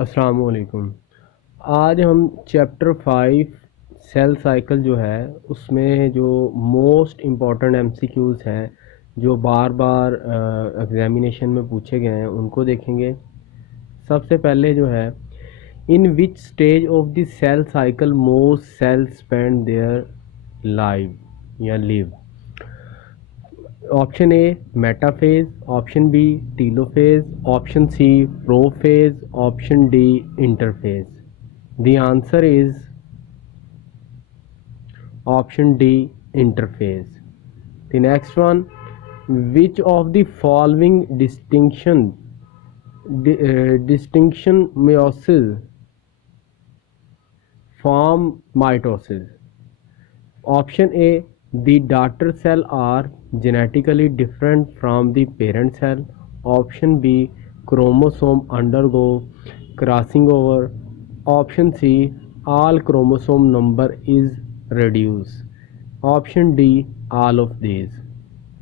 अस्सलाम वालेकुम। आज हम चैप्टर 5 सेल साइकिल जो है उसमें जो मोस्ट इम्पॉर्टेंट एमसीक्यूज़ हैं जो बार बार एग्जामिनेशन में पूछे गए हैं उनको देखेंगे। सबसे पहले जो है, in which stage of the cell cycle most cells spend their live या live. Option A metaphase, option B telophase, option C prophase, option D interphase. The answer is option D, interphase. The next one, which of the following distinction meiosis form mitosis? Option A, the daughter cell are genetically different from the parent cell. Option B, chromosome undergo crossing over. Option C, all chromosome number is reduced. Option D, all of these.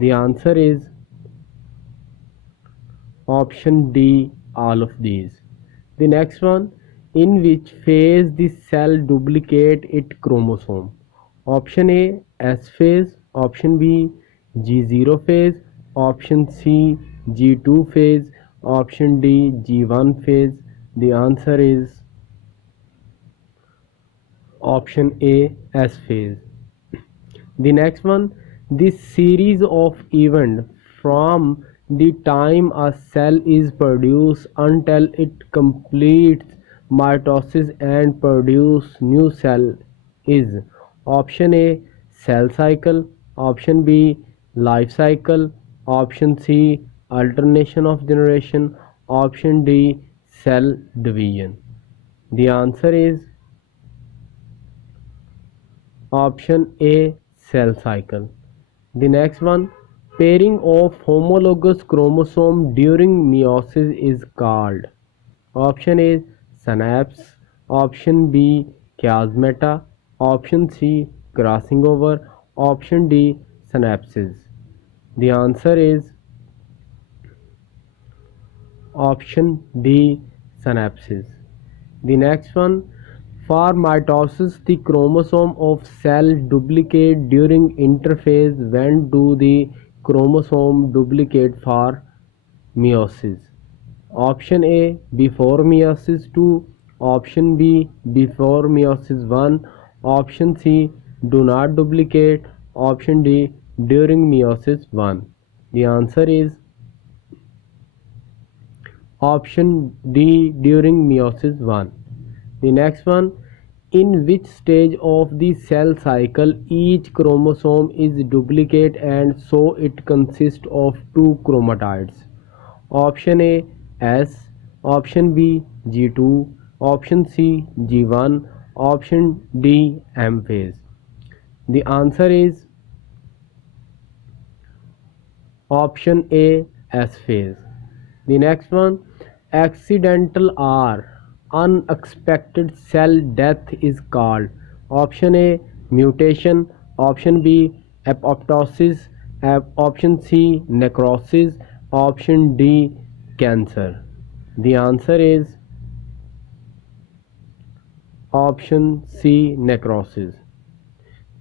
The answer is option D, all of these. The next one, in which phase the cell duplicate its chromosome? Option A, S phase, option B, G0 phase, option C, G2 phase, option D, G1 phase. The answer is option A, S phase. The next one, this series of events from the time a cell is produced until it completes mitosis and produce new cell is option A, cell cycle, option B, life cycle, option C, alternation of generation, option D, cell division. The answer is option A, cell cycle. The next one, pairing of homologous chromosome during meiosis is called. Option A, synapse, option B, chiasmata, option C, crossing over, option D, synapses. The answer is option D, synapses. The next one, for mitosis, the chromosome of cell duplicate during interphase. When do the chromosome duplicate for meiosis? Option A, before meiosis 2, option B, before meiosis 1, option C, do not duplicate, option D, during meiosis 1. The answer is option D, during meiosis 1. The next one, in which stage of the cell cycle each chromosome is duplicate and so it consists of two chromatids? Option A, S, option B, G2, option C, G1, option D, M phase. The answer is option A, S phase. The next one, accidental or unexpected cell death is called. Option A, mutation, option B, apoptosis, option C, necrosis, option D, cancer. The answer is option C, necrosis.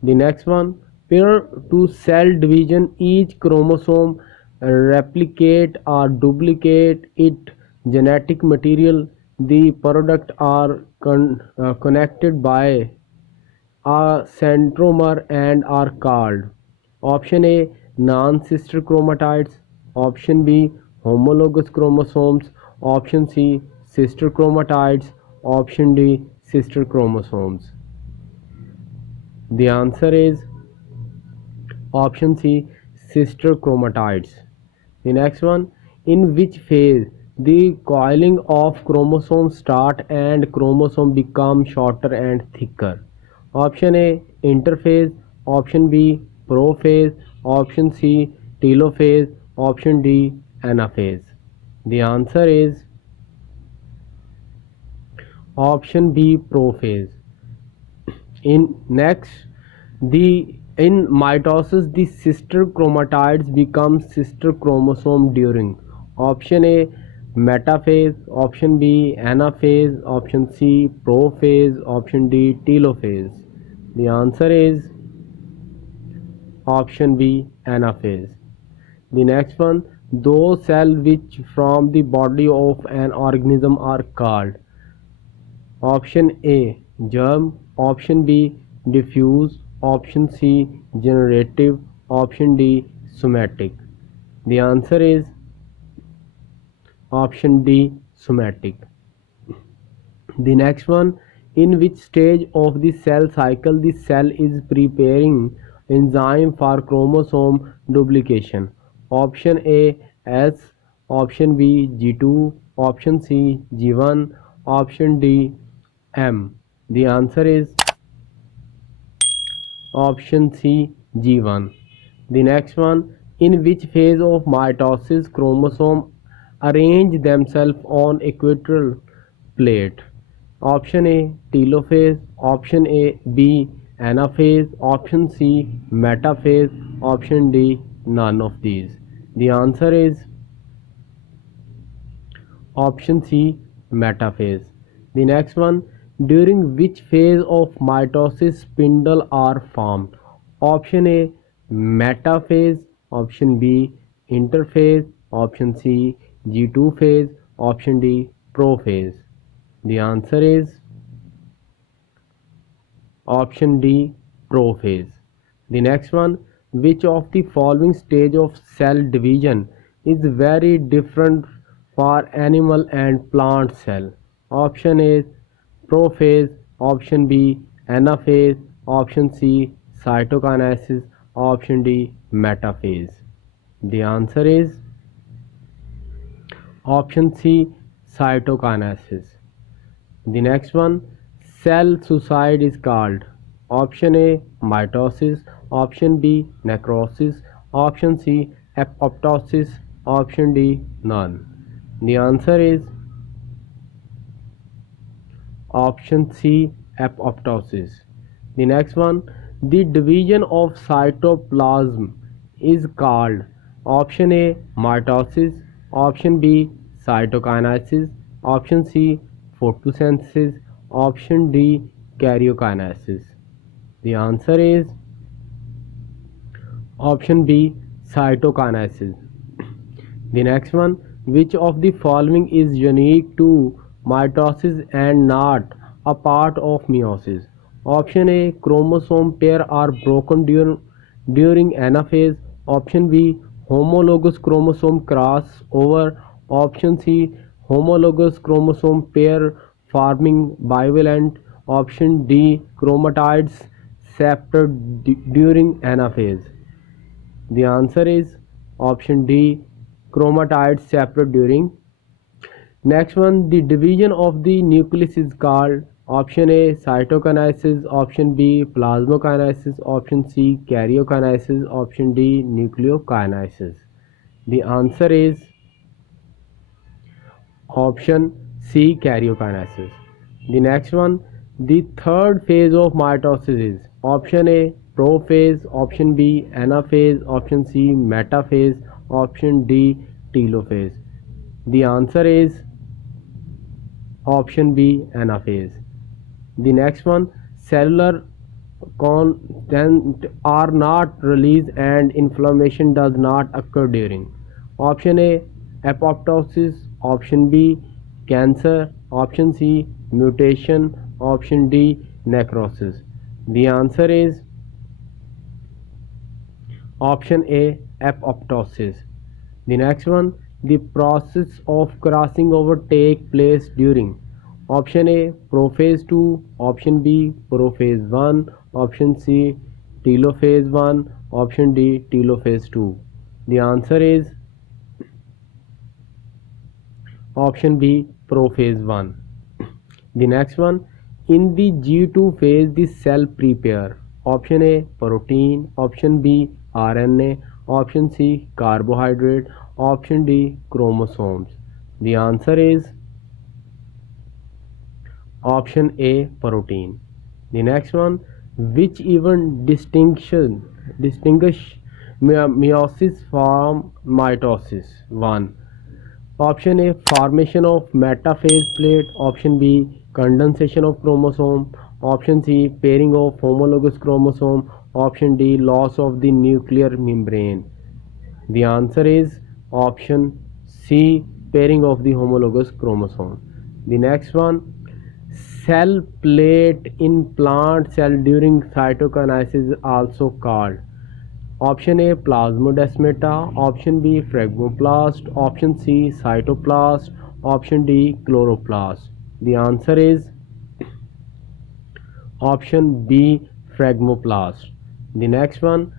The next one, prior to cell division, each chromosome replicate or duplicate its genetic material. The product are connected by a centromer and are called. Option A, non-sister chromatids, option B, homologous chromosomes, option C, sister chromatids, option D, sister chromosomes. The answer is option C, sister chromatids. The next one, in which phase the coiling of chromosomes start and chromosome become shorter and thicker? Option A, interphase, option B, prophase, option C, telophase, option D, anaphase. The answer is option B, prophase. In mitosis, the sister chromatids become sister chromosome during. Option A, metaphase, option B anaphase, option C prophase, option D telophase. The answer is option B anaphase. The next one, those cells which from the body of an organism are called option A germ, option B diffuse, option C generative, option D somatic. The answer is option D somatic. The next one, in which stage of the cell cycle the cell is preparing enzyme for chromosome duplication? Option A S, option B G2, option C G1, option D M. The answer is option C G1. The next one, in which phase of mitosis chromosome arrange themselves on equatorial plate? Option A telophase, option A B anaphase, option C metaphase, option D none of these. The answer is option C metaphase. The next one, during which phase of mitosis spindle are formed? Option A metaphase, option B interphase, option C G2 phase, option D prophase. The answer is option D prophase. The next one, which of the following stage of cell division is very different for animal and plant cell? Option A prophase, option B anaphase, option C cytokinesis, option D metaphase. The answer is option C cytokinesis. The next one, cell suicide is called option A mitosis, option B necrosis, option C apoptosis, option D none. The answer is option C apoptosis. The next one, the division of cytoplasm is called option A mitosis, option B cytokinesis, option C photosynthesis, option D karyokinesis. The answer is option B cytokinesis. The next one, which of the following is unique to mitosis and not a part of meiosis? Option A chromosome pair are broken during anaphase, option B homologous chromosome cross over, option C homologous chromosome pair forming bivalent, option D chromatids separate during anaphase. The answer is option D chromatids separate during. Next one, the division of the nucleus is called option A cytokinesis, option B plasmakinesis, option C karyokinesis, option D nucleokinesis. The answer is option C karyokinesis. The next one, the third phase of mitosis is option A prophase, option B anaphase, option C metaphase, option D telophase. The answer is option B anaphase. The next one, cellular content are not released and inflammation does not occur during. Option A apoptosis, option B cancer, option C mutation, option D necrosis. The answer is option A apoptosis. The next one, the process of crossing over take place during option A prophase 2, option B prophase 1, option C telophase 1, option D telophase 2. The answer is option B prophase 1. The next one, in the G2 phase the cell prepare option A protein, option B RNA, option C carbohydrate, option D chromosomes. The answer is option A protein. The next one, which even distinguish meiosis from mitosis? 1. Option A, formation of metaphase plate. Option B, condensation of chromosome. Option C, pairing of homologous chromosome. Option D, loss of the nuclear membrane. The answer is option C, pairing of the homologous chromosome. The next one, cell plate in plant cell during cytokinesis is also called. Option A, plasmodesmata. Option B, phragmoplast. Option C, cytoplast. Option D, chloroplast. The answer is option B, phragmoplast. The next one,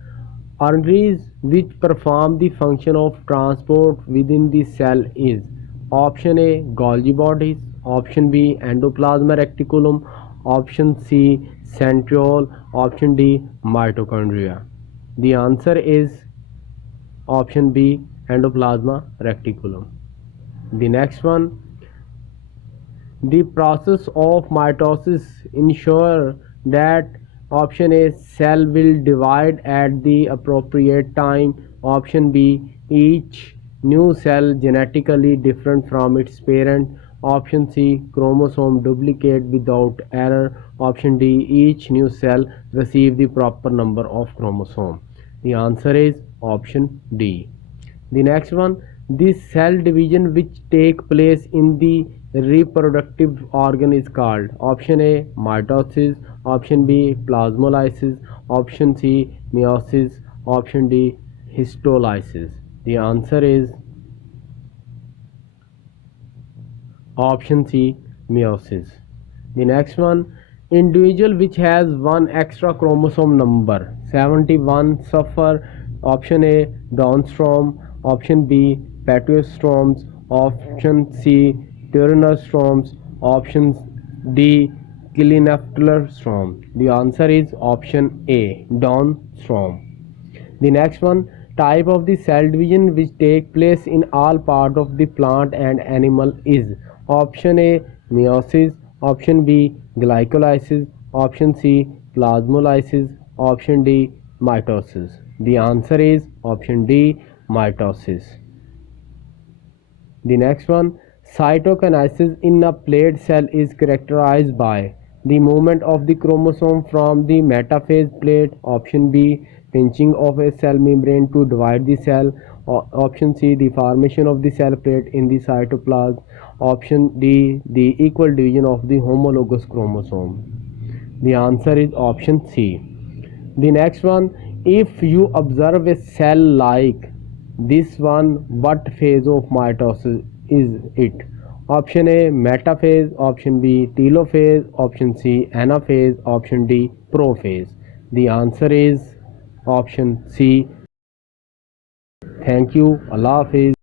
organs which perform the function of transport within the cell is. Option A, Golgi bodies. Option B, endoplasmic reticulum. Option C, centriole. Option D, mitochondria. The answer is option B, endoplasma reticulum. The next one, the process of mitosis ensure that option A, cell will divide at the appropriate time. Option B, each new cell genetically different from its parent. Option C, chromosome duplicate without error. Option D, each new cell receive the proper number of chromosome. The answer is option D. The next one, this cell division which take place in the reproductive organ is called. Option A, mitosis. Option B, plasmolysis. Option C, meiosis. Option D, histolysis. The answer is option C, meiosis. The next one, individual which has one extra chromosome number 71 suffer. Option A, Down syndrome. Option B, Peterstroms. Option C, Turner syndromes. Option D, Klinefelter syndrome. The answer is option A, Down syndrome. The next one, type of the cell division which take place in all part of the plant and animal is. Option A, meiosis. Option B, glycolysis. Option C, plasmolysis. Option D, mitosis. The answer is option D, mitosis. The next one, cytokinesis in a plate cell is characterized by the movement of the chromosome from the metaphase plate. Option B, pinching of a cell membrane to divide the cell. Option C, the formation of the cell plate in the cytoplasm. Option D, the equal division of the homologous chromosome. The answer is option C. The next one, if you observe a cell like this one, what phase of mitosis is it? Option A, metaphase. Option B, telophase. Option C, anaphase. Option D, prophase. The answer is option C. Thank you. Allah Hafiz.